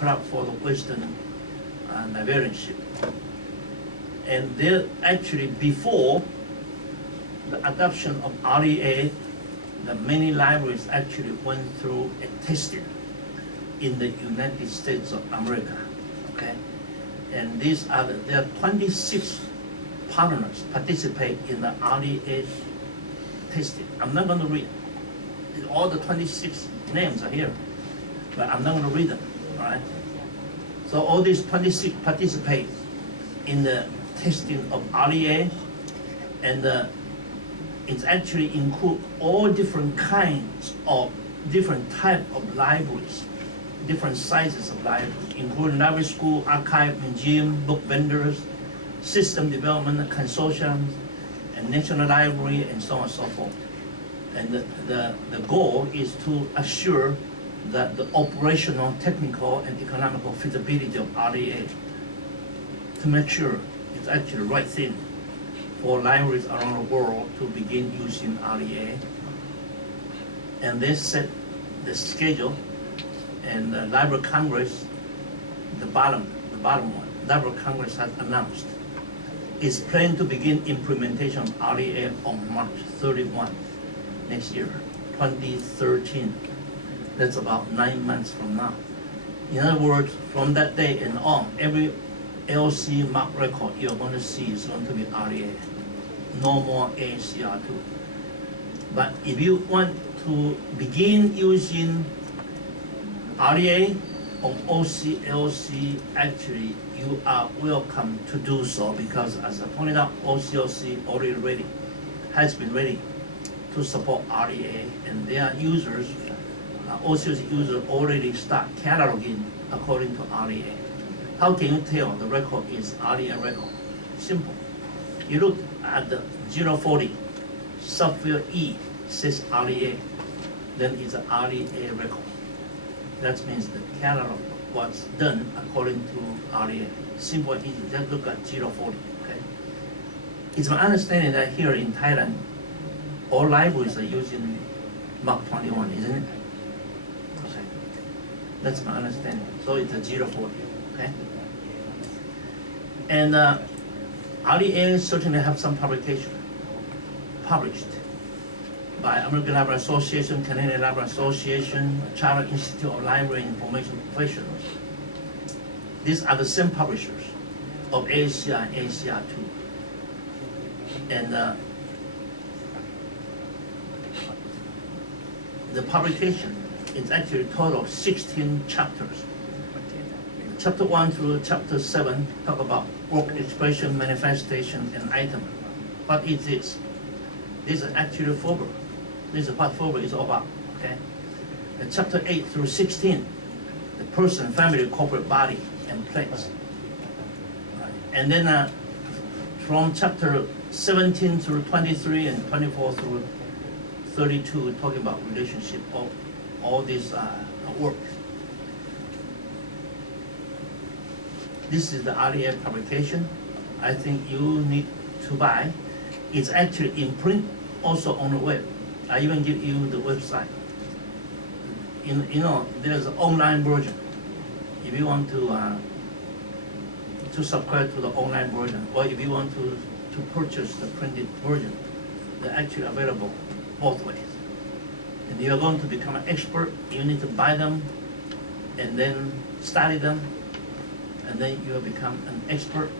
club for the Western librarianship. And there actually, before the adoption of REA, the many libraries actually went through a testing in the United States of America. Okay, and there are 26 partners participate in the REA testing. I'm not going to read all the 26 names are here, but I'm not going to read them. All right. So all these 26 participate in the testing of REA, and it actually include all different kinds of different type of libraries, different sizes of libraries, including library school, archive, museum, book vendors, system development consortiums, and national library, and so on and so forth. And the goal is to assure that the operational, technical, and economical feasibility of REA, to make sure it's actually the right thing for libraries around the world to begin using REA. And they set the schedule, and the Library Congress, the bottom one, Library Congress has announced is planned to begin implementation of REA on March 31 next year, 2013. That's about 9 months from now. In other words, from that day and on, every LC mark record you're going to see is going to be REA. No more ACR2. But if you want to begin using REA on OCLC, actually you are welcome to do so, because as I pointed out, OCLC already has been ready to support REA, and their users, OCLC users already start cataloging according to REA. How can you tell the record is REA record? Simple. You look at the 040, subfield E says REA, then it's a REA record. That means the catalog was done according to REA. Simple and easy, just look at 040, okay? It's my understanding that here in Thailand, all libraries are using Mark 21, isn't it? Okay. That's my understanding. So it's a 040, okay? And REA certainly have some publication published by American Library Association, Canadian Library Association, Charter Institute of Library Information Professionals. These are the same publishers of ACR and ACR2. And the publication is actually a total of 16 chapters. Chapter 1 through chapter 7 talk about work expression, manifestation, and item. What is this? This is actually FOBR. This is what FOBR is all about, okay? And chapter 8 through 16, the person, family, corporate body, and place. Right. And then from chapter 17 through 23 and 24 through 32, talking about relationship of all this work. This is the REA publication. I think you need to buy. It's actually in print, also on the web. I even give you the website. You know, there's an online version. If you want to subscribe to the online version, or if you want to purchase the printed version, they're actually available both ways. And you're going to become an expert, you need to buy them and then study them, and then you will become an expert.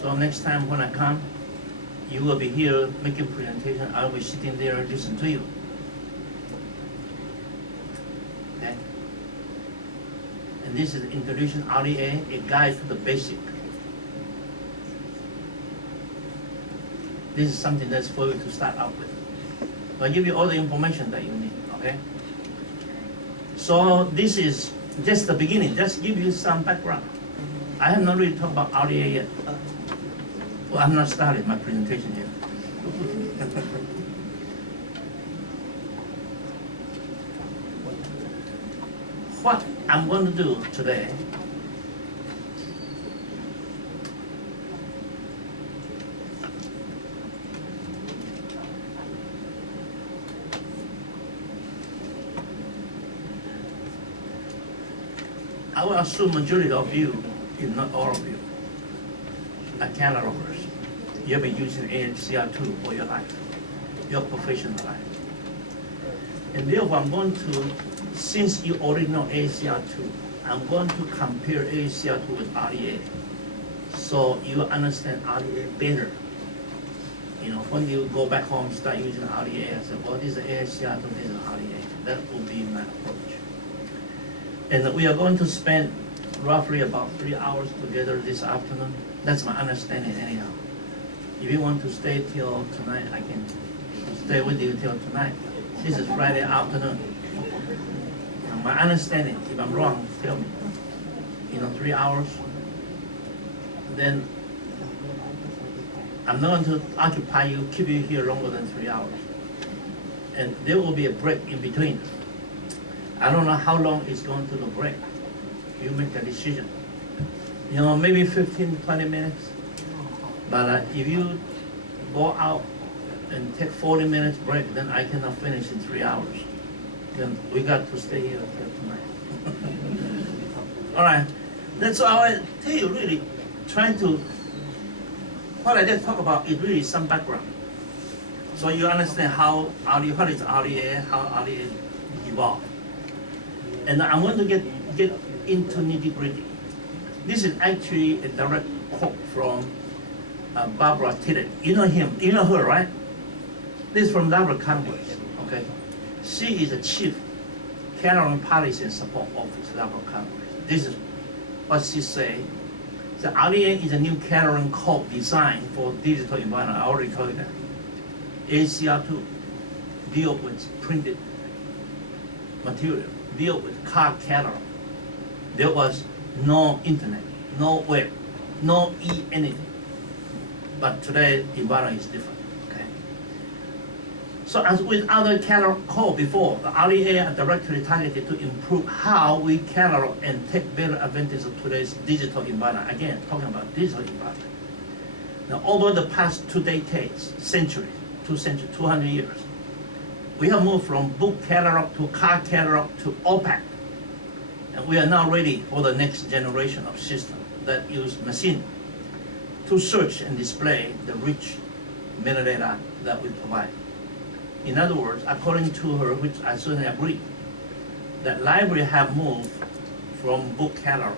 So next time when I come, you will be here making presentation. I will be sitting there and listen to you. Okay? And this is Introduction REA, a guide to the basic. This is something that's for you to start out with. I'll give you all the information that you need, okay? So this is just the beginning, just give you some background. I have not really talked about REA yet. Well, I'm not started my presentation yet. What I'm going to do today I will assume majority of you, if not all of you, are catalogers. You have been using ASCR2 for your life, your professional life. And therefore, I'm going to, since you already know ASCR2, I'm going to compare ASCR2 with REA. So you understand REA better. You know, when you go back home, start using REA, I said, well, this is ASCR2, this is REA. That will be my approach. And we are going to spend roughly about 3 hours together this afternoon. That's my understanding anyhow. If you want to stay till tonight, I can stay with you till tonight. This is Friday afternoon. Now, my understanding, if I'm wrong, tell me. 3 hours. Then I'm not going to occupy you, keep you here longer than 3 hours. And there will be a break in between. I don't know how long it's going to the break. You make a decision. Maybe 15, 20 minutes. But if you go out and take 40 minutes break, then I cannot finish in 3 hours. Then we got to stay here until tonight. All right. That's all I tell you, really. Trying to, what I did talk about is really some background. So you understand how REA, what is REA, how REA evolved. And I'm going to get into nitty-gritty. This is actually a direct quote from Barbara Tillett. You know him, you know her, right? This is from Library of Congress, okay? She is the chief Catalan Policy and Support Office, Library of Congress. This is what she say. The REA is a new Catalan code designed for digital environment. I already told you that. ACR2 deal with printed material, deal with card catalog. There was no internet, no web, no anything. But today, the environment is different. Okay. So as with other catalog code before, the REA are directly targeted to improve how we catalog and take better advantage of today's digital environment. Again, talking about digital environment. Now, over the past 2 decades, centuries, 200 years, we have moved from book catalog to card catalog to OPAC. And we are now ready for the next generation of systems that use machine to search and display the rich metadata that we provide. In other words, according to her, which I certainly agree, that libraries have moved from book catalog.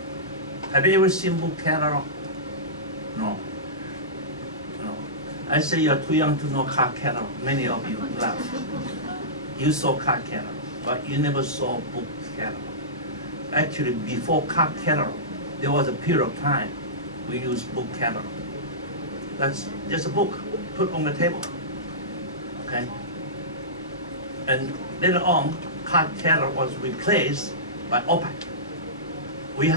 Have you ever seen book catalog? No. No. I say you're too young to know card catalog. Many of you laugh. You saw card catalog, but you never saw book catalog. Actually, before card catalog, there was a period of time we used book catalog. That's just a book put on the table, okay? And later on, card catalog was replaced by OPAC. We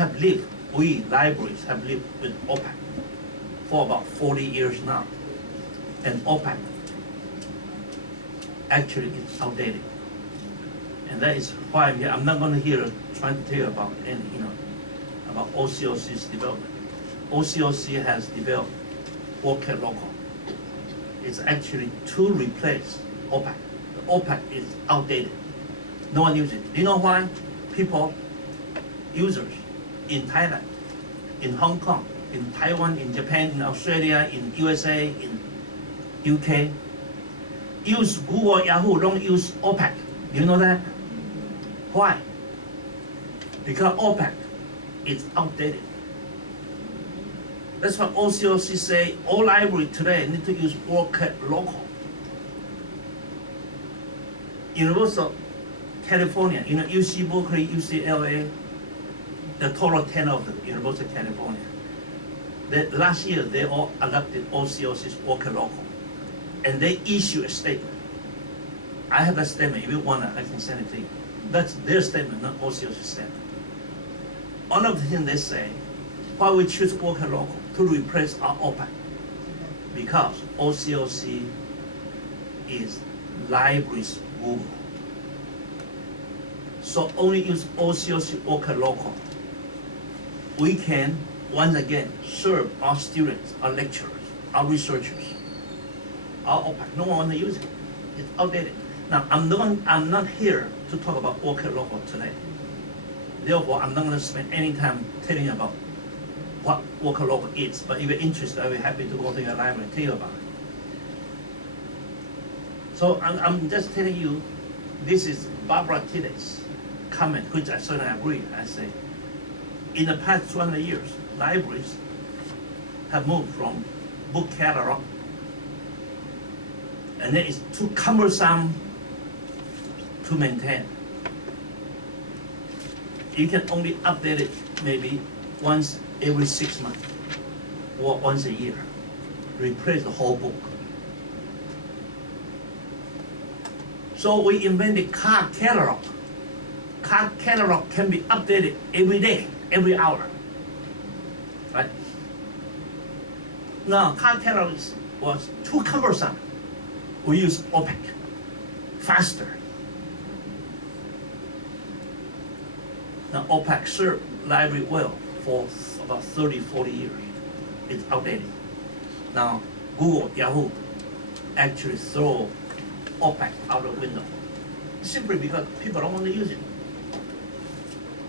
libraries have lived with OPAC for about 40 years now. And OPAC actually is outdated. And that is why I'm here. I'm not going to hear trying to tell you about any, about OCOC's development. OCOC has developed ORCID local. It's actually to replace OPAC. The OPAC is outdated. No one uses it. Do you know why? People, users in Thailand, in Hong Kong, in Taiwan, in Japan, in Australia, in USA, in UK, use Google, Yahoo, don't use OPAC. Do you know that? Why? Because OPAC is outdated. That's why OCOC say all libraries today need to use ORCID local. University of California, UC Berkeley, UCLA, the total 10 of the University of California. Last year, they all adopted OCOC's ORCID local. And they issue a statement. I have a statement. If you want it, I can send it to you. That's their statement, not OCOC's statement. One of the things they say, why we choose ORCID local to replace our OPAC? Because OCOC is libraries Google. So only use OCOC ORCID local. We can, once again, serve our students, our lecturers, our researchers, our OPAC. No one wants to use it. It's outdated. Now, I'm not here to talk about ORCID local today. Therefore, I'm not going to spend any time telling you about what Walker Local is, but if you're interested, I'll be happy to go to your library and tell you about it. So I'm just telling you, this is Barbara Tillett's comment, which I certainly agree. I say, in the past 200 years, libraries have moved from book catalog, and then it's too cumbersome to maintain. You can only update it maybe once every 6 months or once a year. Replace the whole book. So we invented card catalog. Card catalog can be updated every day, every hour. Right? Now, card catalog was too cumbersome. We use OPEC, faster. Now, OPEC served library well for about 30, 40 years. It's outdated. Now, Google, Yahoo actually throw OPEC out the window, simply because people don't want to use it.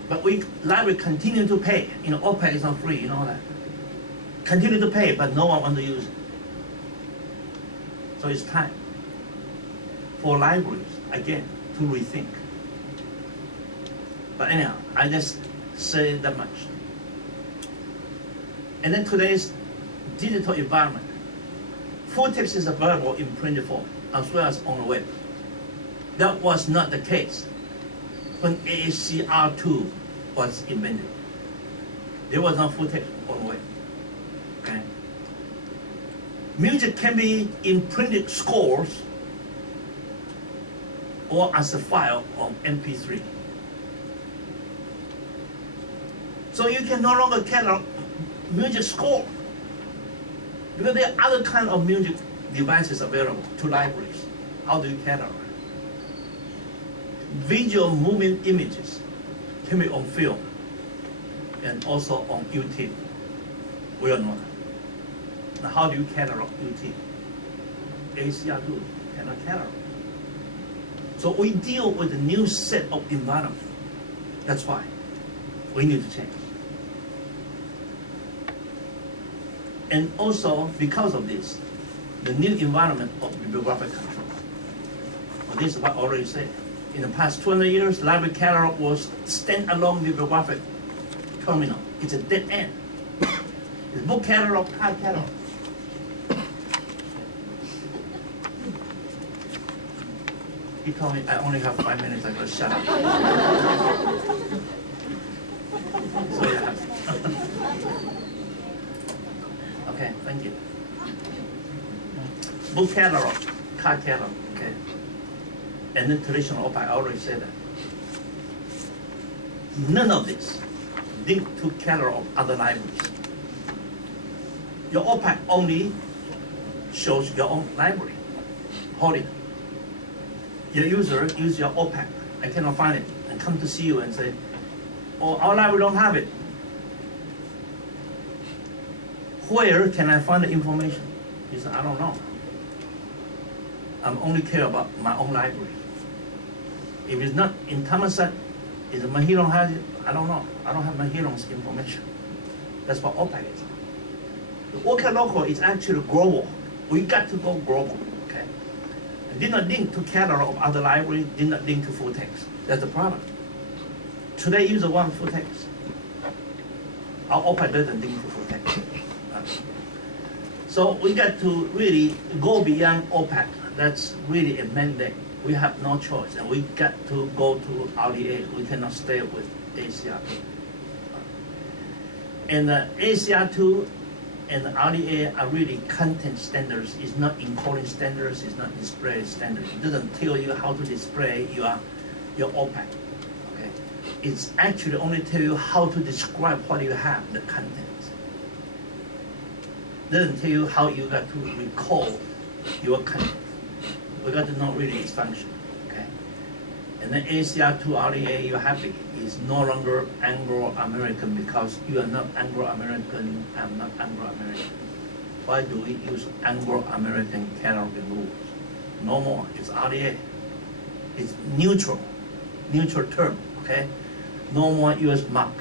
But library continue to pay. You know, OPEC is not free, you know that. Continue to pay, but no one wants to use it. So it's time for libraries, again, to rethink. But anyhow, I just say that much. And then today's digital environment. Full text is available in printed form, as well as on the web. That was not the case when ASCR2 was invented. There was no full text on the web. Okay? Music can be in printed scores or as a file on MP3. So you can no longer catalog music score, because there are other kind of music devices available to libraries. How do you catalog? Visual moving images can be on film and also on YouTube. We all know that. Now, how do you catalog YouTube? ACR2 cannot catalog. So we deal with a new set of environment. That's why we need to change. And also, because of this, the new environment of bibliographic control. Well, this is what I already said. In the past 20 years, library catalog was standalone bibliographic terminal. It's a dead end. It's book catalog, card catalog. He told me I only have 5 minutes, I gotta shut up. So yeah. Okay, thank you. Book catalog, card catalog, okay. And then traditional OPEC, I already said that. None of this linked to catalog of other libraries. Your OPEC only shows your own library. Hold it. Your user use your OPEC. I cannot find it, and come to see you and say, "Oh, our library don't have it." Where can I find the information? He said, "I don't know. I only care about my own library. If it's not in Thammasat, is it Mahilong has it? I don't know. I don't have Mahilong's information." That's what OPEC is. The Walker Local is actually global. We got to go global. Okay. It did not link to catalog of other libraries. Did not link to full text. That's the problem. Today, user want full text. Our OPEC doesn't link to full text. So we got to really go beyond OPEC. That's really a mandate. We have no choice, and we got to go to RDA. We cannot stay with ACR2. And ACR2 and RDA are really content standards. It's not encoding standards. It's not display standards. It doesn't tell you how to display your OPEC. Okay, it's actually only tell you how to describe what you have, the content. Doesn't tell you how you got to recall your content. We got to know really its function, okay? And then ACR2 RDA, you're happy, is no longer Anglo-American because you are not Anglo-American, I'm not Anglo-American. Why do we use Anglo-American cataloging rules? No more, it's RDA. It's neutral term, okay? No more US mark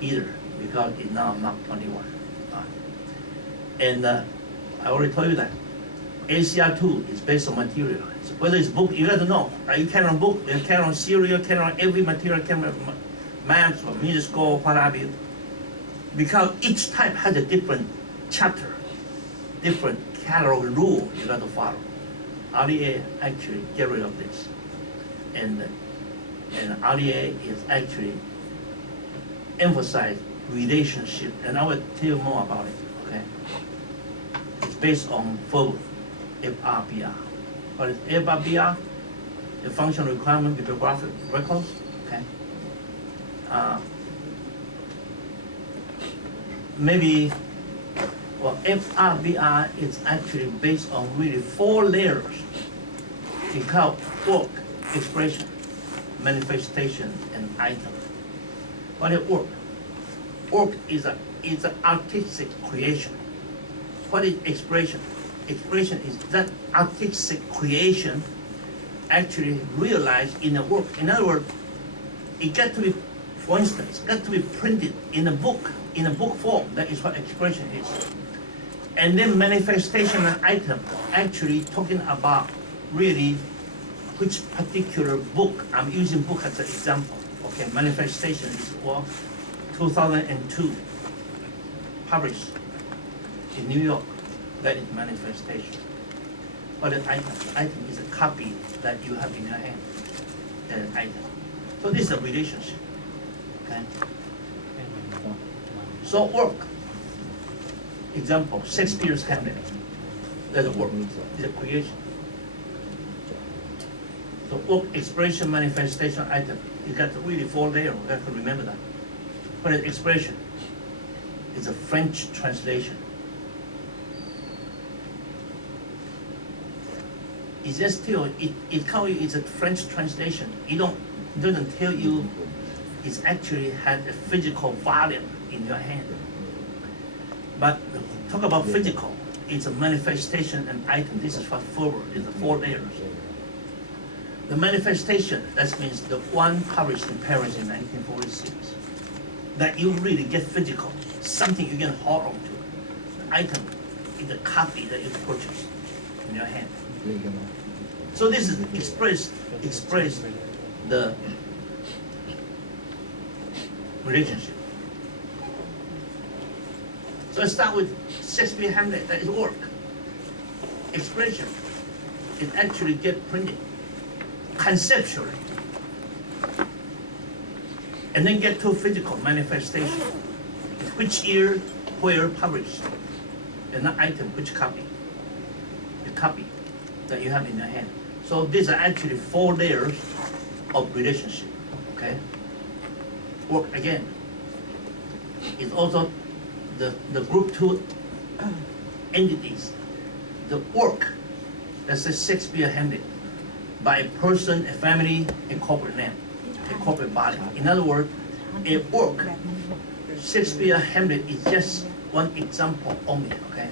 either, because it's now Mark 21. And I already told you that ACR2 is based on material. So whether it's book, you got to know. You carry on book, you carry on serial, carry on every material, carry on maps or music score, what have you. Because each type has a different chapter, different catalog rule you got to follow. RDA actually get rid of this. And RDA is actually emphasize relationship, and I will tell you more about it, okay? It's based on verbal, FRBR. What is FRBR? The function requirement bibliographic records, okay? Maybe, well, FRBR is actually based on really 4 layers. It's called work, expression, manifestation, and item. What is work? Work is an artistic creation. What is expression? Expression is that artistic creation actually realized in a work. In other words, it got to be, for instance, got to be printed in a book form. That is what expression is. And then manifestation and item actually talking about really which particular book. I'm using book as an example. Okay, manifestation is 2002, published in New York. That is manifestation. But an item is a copy that you have in your hand. That is an item. So this is a relationship. Okay. So work. Example: Shakespeare's Hamlet. That's a work. It's a creation. So work, expression, manifestation, item. You got to really 4 layers. You have to remember that. But an expression is a French translation. It's just still it's a French translation. It doesn't tell you it's actually had a physical volume in your hand. But talk about physical, it's a manifestation and item. This is what forward is the 4 layers. The manifestation, that means the one published in Paris in 1946. That you really get physical, something you can hold on to. The item is a copy that you purchase in your hand. So this is express the relationship. So I start with Shakespeare Hamlet, that is work. Expression, it actually get printed conceptually. And then get to physical manifestation. Which year, where published, and not item, which copy. The copy that you have in your hand. So these are actually 4 layers of relationship, okay? Work again. It's also the group 2 entities. The work, that's a Shakespeare Hamlet, by a person, a family, a corporate name, a corporate body. In other words, a work, Shakespeare Hamlet is just one example only, okay?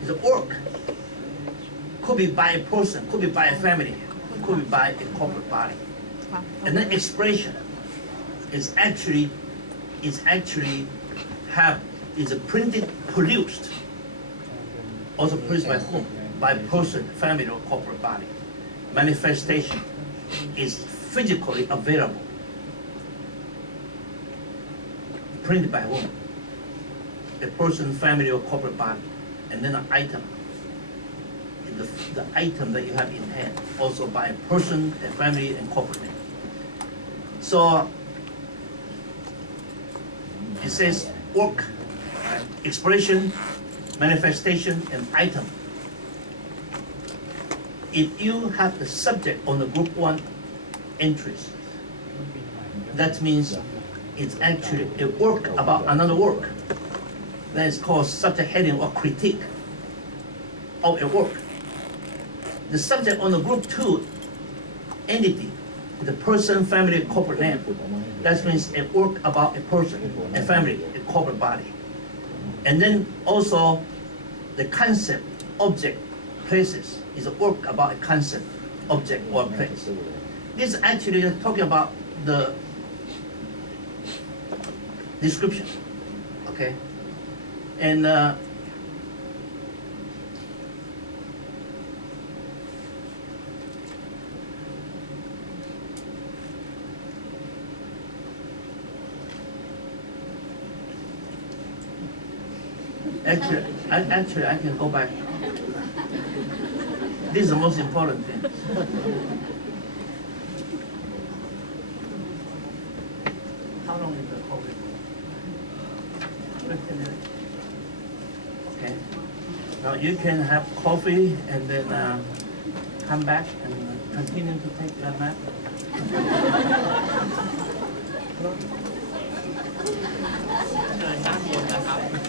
It's a work. Could be by a person, could be by a family, could be by a corporate body. And then expression is actually printed, produced. Also produced by whom? By a person, family, or corporate body. Manifestation is physically available. Printed by whom? A person, family, or corporate body. And then an item. The item that you have in hand, also by a person, a family, and corporate name. So it says work, expression, manifestation, and item. If you have the subject on the group 1 entries, that means it's actually a work about another work. That is called subject heading or critique of a work. The subject on the group 2 entity, the person, family, corporate name. That means a work about a person, a family, a corporate body. And then also the concept, object, places is a work about a concept, object, or place. This is actually talking about the description. Okay, and actually, I can go back. This is the most important thing. How long is the coffee for? 15 minutes. Okay. Now you can have coffee and then come back and continue to take your nap. เชิญด้านบนนะครับ